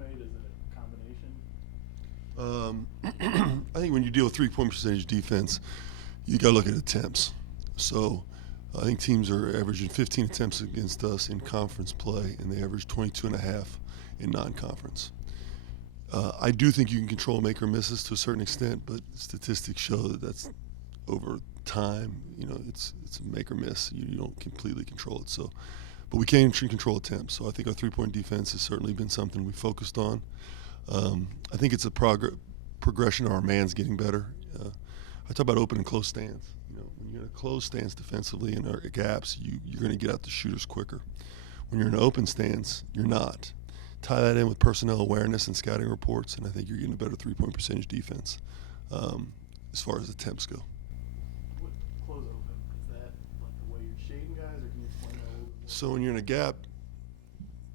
made? Is it a combination? I think when you deal with three-point percentage defense, you got to look at attempts. So I think teams are averaging 15 attempts against us in conference play, and they average 22 and a half in non-conference. I do think you can control make or misses to a certain extent, but statistics show that that's over time. It's a make or miss. You don't completely control it. So, but we can control attempts. So I think our three-point defense has certainly been something we focused on. I think it's a progression of our man's getting better. I talk about open and close stands. When you're in a closed stance defensively in our gaps, you're going to get out the shooters quicker. When you're in an open stance, you're not. Tie that in with personnel awareness and scouting reports, and I think you're getting a better three-point percentage defense as far as attempts go. What close open? Is that like the way you're shading guys, or can you explain that a little bit more? So when you're in a gap,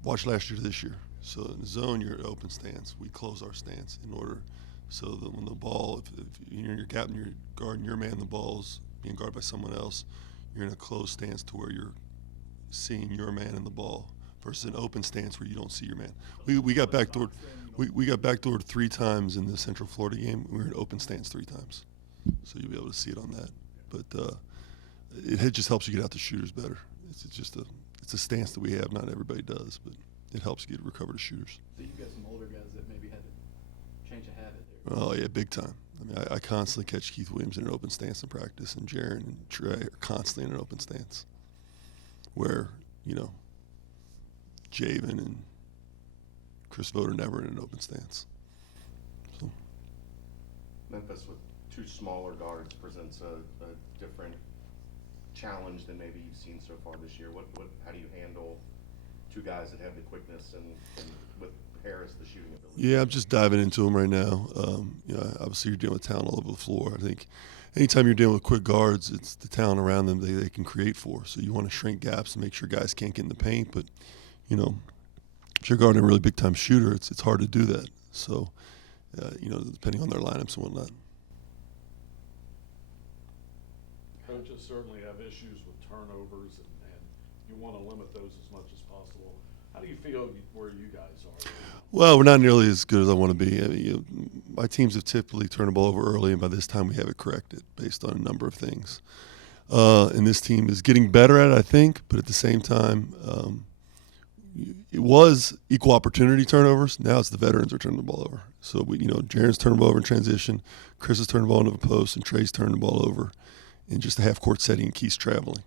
watch last year to this year. So in the zone, you're at open stance. We close our stance in order so that when the ball, if you're in your gap and you're guarding your man, the ball's being guarded by someone else, you're in a closed stance to where you're seeing your man in the ball versus an open stance where you don't see your man. We got backdoored. We got backdoored 3 times in the Central Florida game. We were in open stance 3 times, so you'll be able to see it on that. But it just helps you get out the shooters better. It's a stance that we have. Not everybody does, but it helps you recover the shooters. So you've got some older guys that maybe had to change a habit there. Oh yeah, big time. I mean, I constantly catch Keith Williams in an open stance in practice, and Jaron and Trey are constantly in an open stance. Where Javen and Chris Vogt are never in an open stance. So. Memphis with 2 smaller guards presents a different challenge than maybe you've seen so far this year. How do you handle 2 guys that have the quickness and with Harris the shooting ability? Yeah, I'm just diving into them right now. Obviously you're dealing with talent all over the floor. I think anytime you're dealing with quick guards, it's the talent around them they can create for. So you want to shrink gaps and make sure guys can't get in the paint. But, if you're guarding a really big-time shooter, it's hard to do that. So, depending on their lineups and whatnot. Coaches certainly have issues with turnovers, and you want to limit those as much as possible. How do you feel where you guys are? Well, we're not nearly as good as I want to be. I mean, my teams have typically turned the ball over early, and by this time we have it corrected based on a number of things. And this team is getting better at it, I think, but at the same time, it was equal opportunity turnovers. Now it's the veterans are turning the ball over. So, Jaron's turning the ball over in transition, Chris is turning the ball into the post, and Trey's turning the ball over in just a half-court setting and Keith's traveling.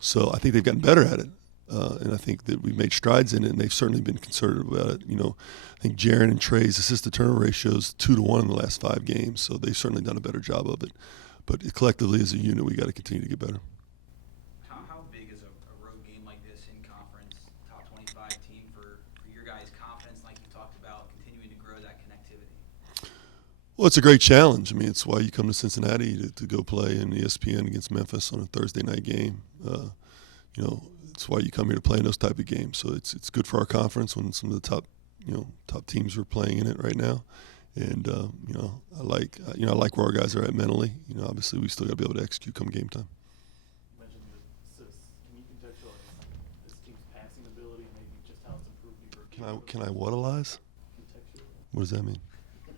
So I think they've gotten better at it. And I think that we've made strides in it, and they've certainly been concerted about it. I think Jaron and Trey's assist-to-turnover ratio is 2-to-1 in the last 5 games, so they've certainly done a better job of it. But collectively as a unit, we got to continue to get better. How big is a road game like this in conference, top 25 team for your guys' confidence, like you talked about, continuing to grow that connectivity? Well, it's a great challenge. I mean, it's why you come to Cincinnati to go play in ESPN against Memphis on a Thursday night game. It's why you come here to play in those type of games. So it's good for our conference when some of the top teams are playing in it right now. And I like where our guys are at mentally. Obviously we still got to be able to execute come game time. You mentioned the assists. Can you contextualize this team's passing ability and maybe just how it's improved? Can I whatalize? Contextualize. What does that mean?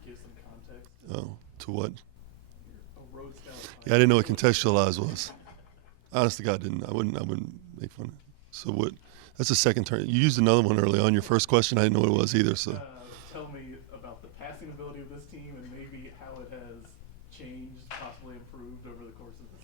Give some context. Oh, to what? You're a road scout. Yeah, I didn't know what contextualize was. Honest to God, I wouldn't make fun of it. So what? That's the second turn. You used another one early on. Your first question, I didn't know what it was either. So. Tell me about the passing ability of this team and maybe how it has changed, possibly improved over the course of the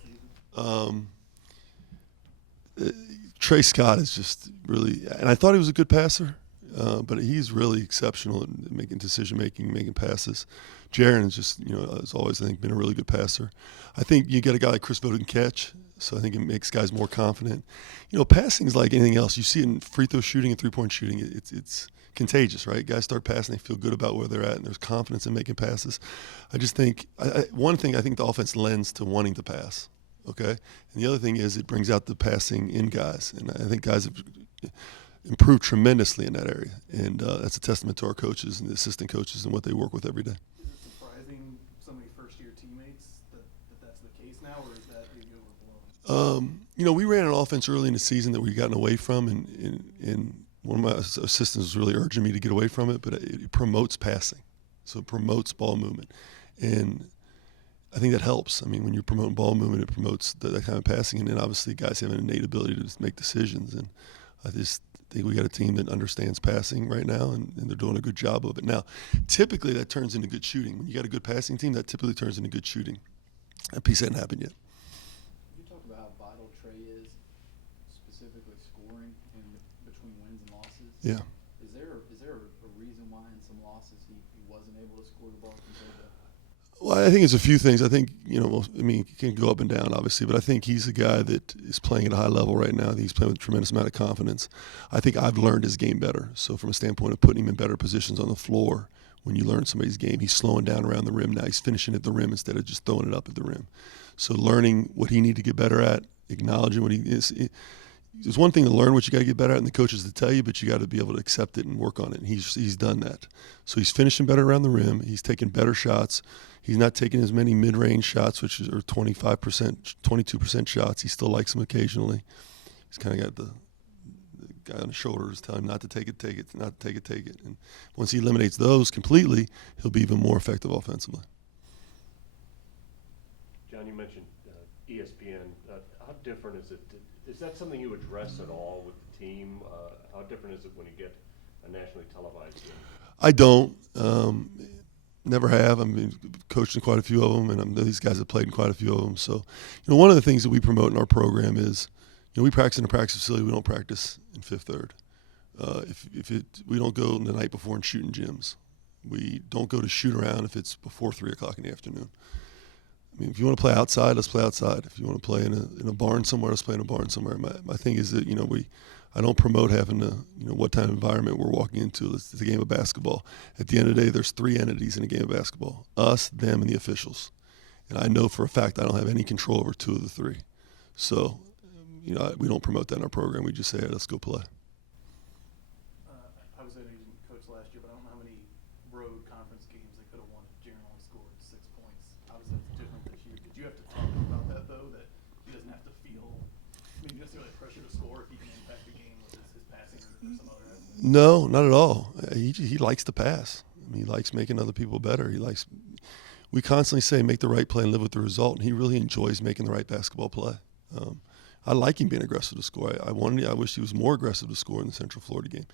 season. Trey Scott is just really, and I thought he was a good passer, but he's really exceptional at making decision-making, making passes. Jaron is just, has always, I think, been a really good passer. I think you get a guy like Chris Vogt who can catch, so I think it makes guys more confident. Passing is like anything else. You see it in free throw shooting and three-point shooting. It's contagious, right? Guys start passing, they feel good about where they're at, and there's confidence in making passes. I just think, one thing I think the offense lends to wanting to pass, okay? And the other thing is it brings out the passing in guys, and I think guys have improved tremendously in that area, and that's a testament to our coaches and the assistant coaches and what they work with every day. Is it surprising some of your first-year teammates that that's the case now, or is that maybe overblown? We ran an offense early in the season that we've gotten away from, and one of my assistants was really urging me to get away from it, but it promotes passing. So it promotes ball movement. And I think that helps. I mean, when you're promoting ball movement, it promotes that kind of passing. And then obviously guys have an innate ability to make decisions. And I just think we got a team that understands passing right now, and they're doing a good job of it. Now, typically that turns into good shooting. When you got a good passing team, that typically turns into good shooting. That piece hasn't happened yet. You talk about how vital Trey is, specifically scoring in between wins and losses. Yeah. Is there a reason why in some losses he wasn't able to score the ball compared to? Well, I think it's a few things. I think, it can go up and down, obviously, but I think he's a guy that is playing at a high level right now. I think he's playing with a tremendous amount of confidence. I think I've learned his game better. So from a standpoint of putting him in better positions on the floor, when you learn somebody's game, he's slowing down around the rim now. He's finishing at the rim instead of just throwing it up at the rim. So learning what he needs to get better at, acknowledging what he is. There's one thing to learn what you got to get better at, and the coaches to tell you, but you got to be able to accept it and work on it. And he's done that. So he's finishing better around the rim. He's taking better shots. He's not taking as many mid-range shots, which are 25%, 22% shots. He still likes them occasionally. He's kind of got the guy on his shoulders telling him not to take it, not to take it. And once he eliminates those completely, he'll be even more effective offensively. John, you mentioned ESPN. How different is it? Is that something you address at all with the team? How different is it when you get a nationally televised game? I don't. Never have. I mean, coached in quite a few of them, and I know these guys have played in quite a few of them. So, one of the things that we promote in our program is, we practice in a practice facility. We don't practice in Fifth Third. We don't go the night before and shoot in gyms. We don't go to shoot around if it's before 3 o'clock in the afternoon. I mean, if you want to play outside, let's play outside. If you want to play in a barn somewhere, let's play in a barn somewhere. My thing is that, I don't promote having to, what kind of environment we're walking into. It's a game of basketball. At the end of the day, there's 3 entities in a game of basketball: us, them, and the officials. And I know for a fact I don't have any control over 2 of the 3. So, we don't promote that in our program. We just say, hey, let's go play. Obviously, I know you didn't coach last year, but I don't know how many road conference games they could have won if Jaren only scored 6 points. Obviously, it's different this year. Did you have to talk about that, though, that he doesn't have to feel necessarily pressure to score if he can impact the game with his passing or some other aspect? No, not at all. He likes to pass. I mean, he likes making other people better. We constantly say make the right play and live with the result, and he really enjoys making the right basketball play. I like him being aggressive to score. I wish he was more aggressive to score in the Central Florida game.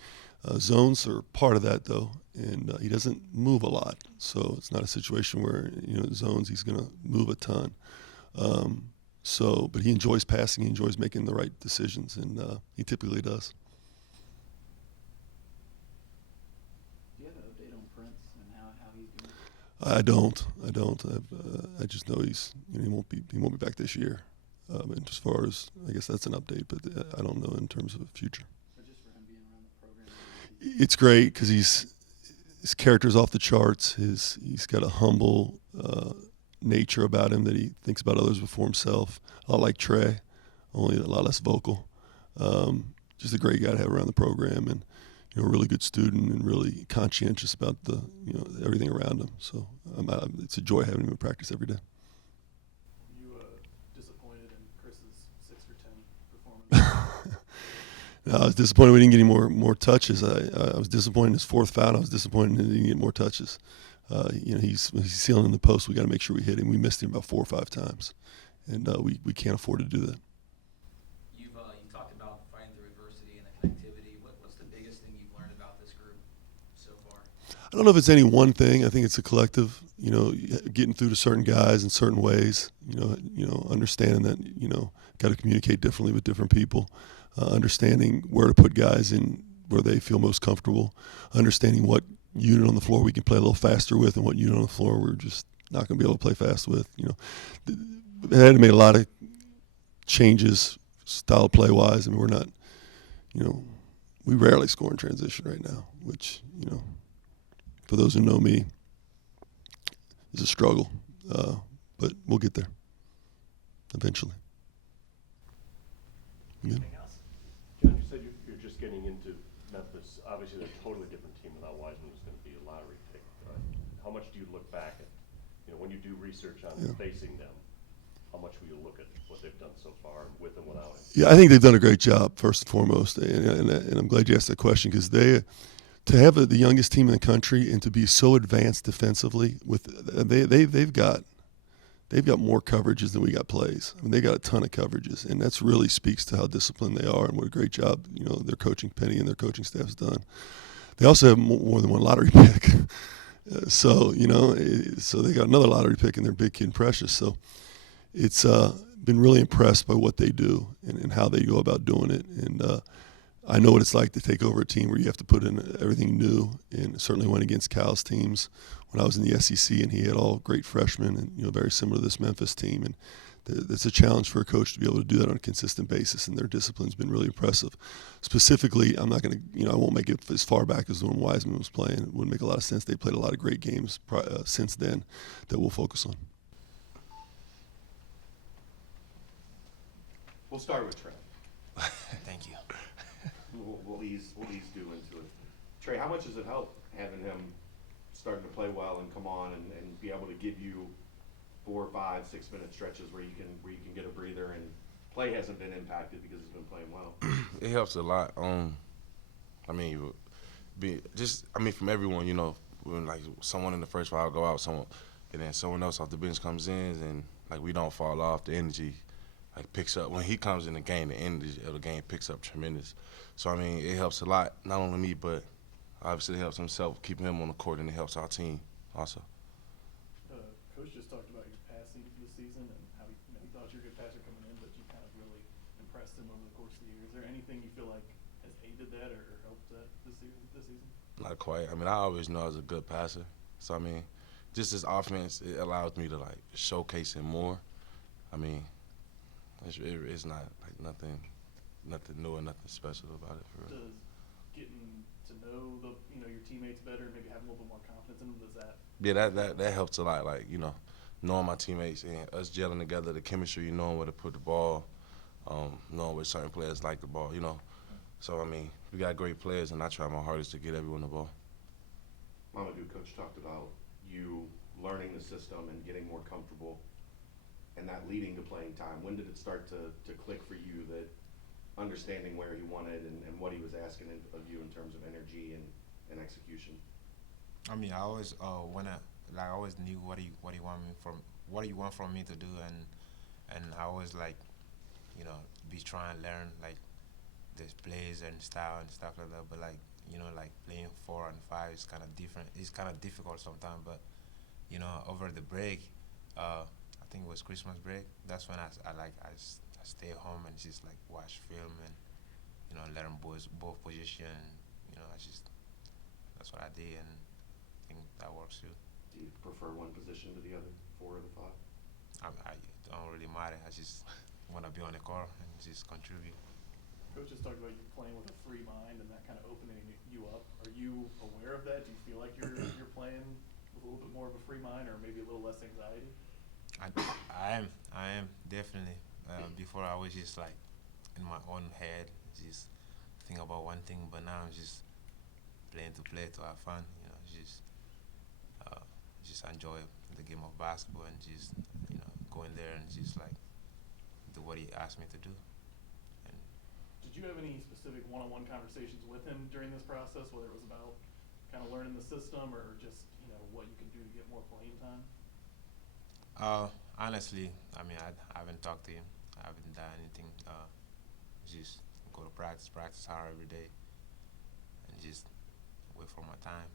Zones are part of that, though, and he doesn't move a lot. So it's not a situation where, zones he's going to move a ton. But he enjoys passing. He enjoys making the right decisions, and he typically does. Do you have an update on Prince and how he's doing? I don't. I just know he won't be back this year. And as far as, I guess that's an update, but I don't know in terms of the future. Or just for him being around the program? It's great because his character's off the charts. He's got a humble nature about him that he thinks about others before himself. A lot like Trey, only a lot less vocal. Just a great guy to have around the program, and a really good student and really conscientious about the everything around him. So it's a joy having him in practice every day. Disappointed in Chris's 6 for 10 performance? I was disappointed we didn't get any more touches. I was disappointed in his 4th foul. I was disappointed he didn't get more touches. He's sealing in the post. We got to make sure we hit him. We missed him about 4 or 5 times, and we can't afford to do that. You talked about fighting through adversity and the connectivity. What's the biggest thing you've learned about this group so far? I don't know if it's any one thing. I think it's a collective. Getting through to certain guys in certain ways. Understanding that got to communicate differently with different people. Understanding where to put guys in where they feel most comfortable. Understanding what unit on the floor we can play a little faster with, and what unit on the floor we're just not going to be able to play fast with. They had to make a lot of changes, style play wise. I mean, we're not. We rarely score in transition right now, which for those who know me, is a struggle, but we'll get there eventually. Anything else? John, you said you're just getting into Memphis. Obviously, they're a totally different team without Wiseman, who's going to be a lottery pick. How much do you look back at, when you do research on facing them? how much will you look at what they've done so far with and without him? Yeah, I think they've done a great job, first and foremost, and I'm glad you asked that question because to have the youngest team in the country and to be so advanced defensively they've got more coverages than we got plays. I mean, they got a ton of coverages, and that's really speaks to how disciplined they are and what a great job their coaching Penny and their coaching staff's done. They also have more than one lottery pick, so they got another lottery pick, and they're Big Kid Precious. So it's been really impressed by what they do and how they go about doing it. And I know what it's like to take over a team where you have to put in everything new, and certainly went against Cal's teams when I was in the SEC, and he had all great freshmen, and very similar to this Memphis team. And it's a challenge for a coach to be able to do that on a consistent basis, and their discipline's been really impressive. Specifically, I'm not going to, I won't make it as far back as when Wiseman was playing. It wouldn't make a lot of sense. They played a lot of great games since then that we'll focus on. We'll start with Trey. Thank you. We'll ease due into it. Trey, how much does it help having him starting to play well and come on and be able to give you 4, 5, 6 minute stretches where you can get a breather and play hasn't been impacted because he's been playing well? It helps a lot. From everyone, when like someone in the first 5 go out, and then someone else off the bench comes in, and like we don't fall off. The energy like picks up when he comes in the game. The energy of the game picks up tremendous. So it helps a lot. Not only me, but obviously it helps himself, keeping him on the court, and it helps our team also. Coach just talked about your passing this season and how he thought you were a good passer coming in, but you kind of really impressed him over the course of the year. Is there anything you feel like has aided that or helped that this season? Not quite. I always know I was a good passer. So just this offense, it allows me to like showcase him more. It's not like nothing new or nothing special about it for real. Does getting to know your teammates better, maybe having a little bit more confidence in them, does that? Yeah, that helps a lot. Like knowing my teammates and us gelling together, the chemistry, knowing where to put the ball, knowing where certain players like the ball, So we got great players, and I try my hardest to get everyone the ball. Mamoudou, Coach talked about you learning the system and getting more comfortable, and that leading to playing time. When did it start to click for you that understanding where he wanted and what he was asking of you in terms of energy and execution? I always I always knew what he want from me to do, and I always be trying to learn like this plays and style and stuff like that. But playing 4 and 5 is kind of different. It's kind of difficult sometimes. But over the break, I think it was Christmas break. That's when I stay home and just like watch film and learn both positions. That's what I did, and I think that works too. Do you prefer one position to the other, 4 or the 5? I don't really matter. I just want to be on the court and just contribute. Coach just talked about you playing with a free mind and that kind of opening you up. Are you aware of that? Do you feel like you're playing with a little bit more of a free mind, or maybe a little less anxiety? I am definitely. Before I was just like in my own head, just think about one thing, but now I'm just playing to play, to have fun. Just enjoy the game of basketball and just go in there and just like do what he asked me to do. And did you have any specific one-on-one conversations with him during this process, whether it was about kind of learning the system or just what you can do to get more playing time? Honestly, I haven't talked to him. I haven't done anything. Just go to practice hard every day, and just wait for my time.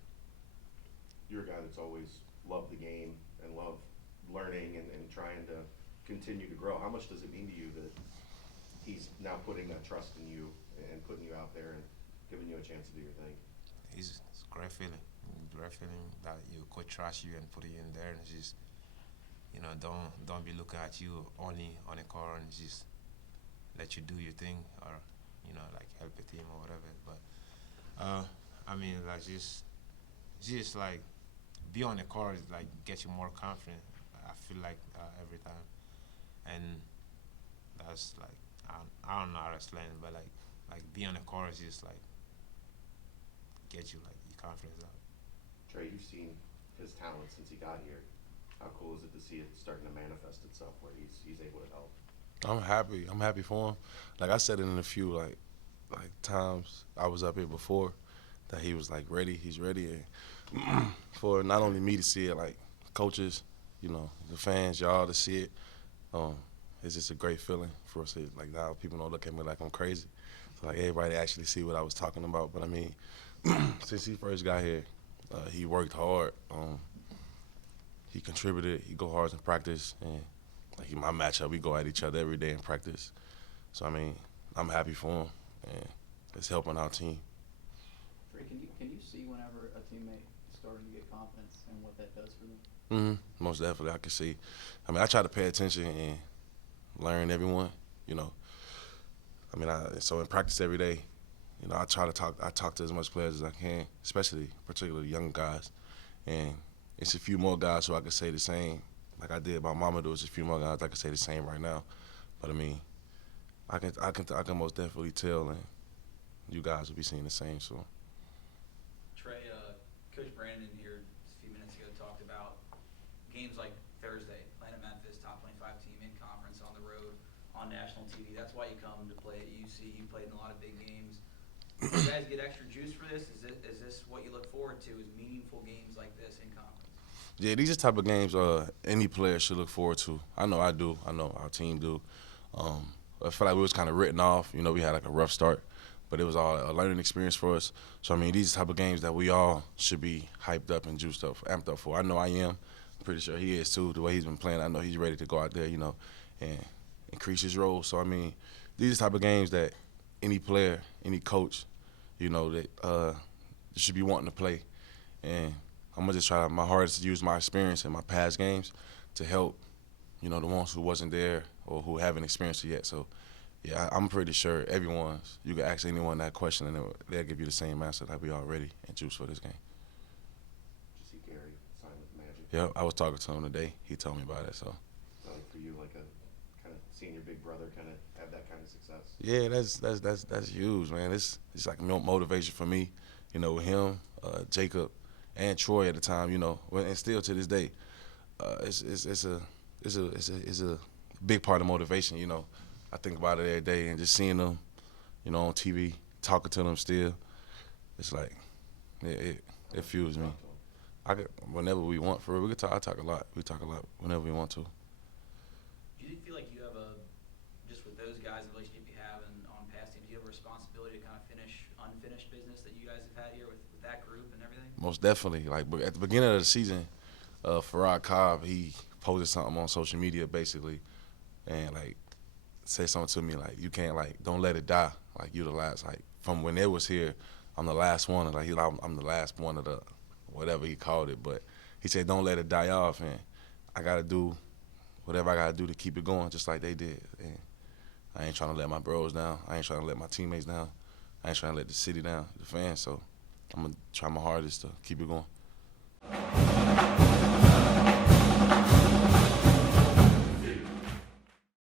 You're a guy that's always loved the game and loved learning and trying to continue to grow. How much does it mean to you that he's now putting that trust in you and putting you out there and giving you a chance to do your thing? It's a great feeling. Great feeling that your coach trusts you and put you in there, and just don't be looking at you only on a court and just let you do your thing or like help a team or whatever. But just like be on the court is like get you more confident. I feel like every time, and that's like I don't know how to explain it, but like be on the court is just like get you like your confidence up. Trey, you've seen his talent since he got here. how cool is it to see it starting to manifest itself where he's able to help? I'm happy. I'm happy for him. Like I said it in a few like times I was up here before that he was like ready. He's ready, and for not only me to see it, like coaches, you know, the fans, y'all to see it. It's just a great feeling for us. Like now people don't look at me like I'm crazy. So like everybody actually see what I was talking about. But I mean, since he first got here, he worked hard. He contributed. He go hard in practice, and like my matchup, we go at each other every day in practice. So I mean, I'm happy for him, and it's helping our team. Trey, can you see whenever a teammate is starting to get confidence and what that does for them? Most definitely, I can see. I mean, I try to pay attention and learn everyone. You know, I mean, so in practice every day, you know, I talk to as much players as I can, especially particularly young guys, and it's a few more guys who I could say the same, like I did about Mamoudou. It's a few more guys I could say the same right now, but I mean, I can most definitely tell, and you guys will be seeing the same soon. Trey, Coach Brannen here just a few minutes ago talked about games like Thursday, playing at Memphis, top 25 team in conference on the road, on national TV. That's why you come to play at UC. You played in a lot of big games. Do you guys get extra juice for this? Is this what you look forward to, is meaningful games like this in conference? Yeah, these are the type of games any player should look forward to. I know I do. I know our team do. I feel like we was kind of written off. You know, we had like a rough start, but it was all a learning experience for us. So, I mean, these are the type of games that we all should be hyped up and juiced up, amped up for. I know I am. I'm pretty sure he is too. The way he's been playing, I know he's ready to go out there, you know, and increase his role. So, I mean, these are the type of games that any player, any coach, you know, that should be wanting to play. And I'm going to just try my hardest to use my experience in my past games to help, you know, the ones who wasn't there or who haven't experienced it yet. So, yeah, I'm pretty sure you can ask anyone that question and they'll give you the same answer that we all ready and juice for this game. Did you see Gary sign with Magic? Yeah, I was talking to him today. He told me about it, so. Like for you, like a kind of seeing your big brother kind of have that kind of success? Yeah, that's huge, man. It's like motivation for me, you know, with him, Jacob, and Troy at the time, you know, and still to this day, it's a big part of motivation, you know. I think about it every day, and just seeing them, you know, on TV, talking to them still, it's like it fuels me. Whenever we want, for real, I talk a lot. We talk a lot whenever we want to. Do you feel like you have just with those guys, the relationship you have and on past teams, do you have a responsibility to kind of finish unfinished business that you guys have had here with that group and everything? Most definitely. Like at the beginning of the season, Farrad Cobb, he posted something on social media basically, and like said something to me like, you can't, like, don't let it die. Like, you the last, like, from when it was here, I'm the last one. Like, I'm the last one of the, whatever he called it. But he said, don't let it die off, and I got to do whatever I got to do to keep it going, just like they did. And I ain't trying to let my bros down. I ain't trying to let my teammates down. I ain't trying to let the city down, the fans. So I'm going to try my hardest to keep it going.